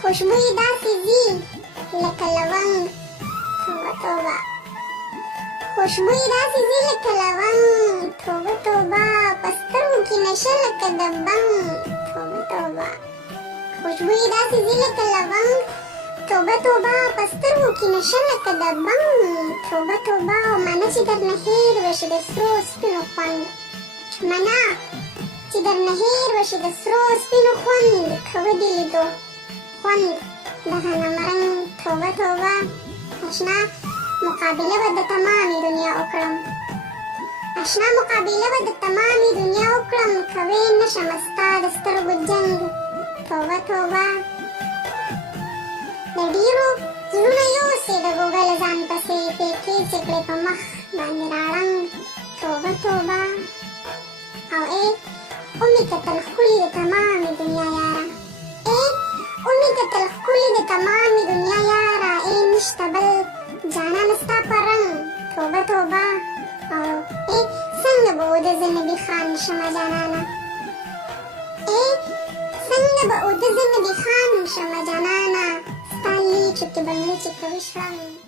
خوشبويي داسې ځي لکه لونګ. توبه توبه. خوشبويي داسې ځي لکه لونګ. توبه توبه. په سترګو کې نشه لکه د بنګ. توبه توبه. خوشبويي داسې ځي لکه لونګ. توبه توبه. په سترګو کې نشه لکه د بنګ. توبه توبه. منه چې درنه هېر وشي د سرو سپینو خوند. منه چې درنه هېر وشي د سرو سپینو خوند. که ودې لیدو خوند د غنم رنګ. توبه توبه. اشنا مقابله به د تمامې دنیا وکړم. اشنا مقابله به د تمامې دنیا وکړم. کوې نشم ستا د سترګو جنګ. توبه توبه. د ډېرو زړونه یوسې د ګوګل ځان پسې پیکې چې کړې په مخ باندې راړنګ. توبه توبه. او ومې کتل ښکلي د تمامې دنیا یاره. ومې کتل ښکلي د تمامې دنیا یاره. نشته بل جانانه ستا په رنګ. توبه توبه. او څنګه به اوده زه نبي خان شمه جانانه. څنګه به اوده زه نبي خان شمه جانانه. ستا لیچو کې به مړه چې کوي شړنګ.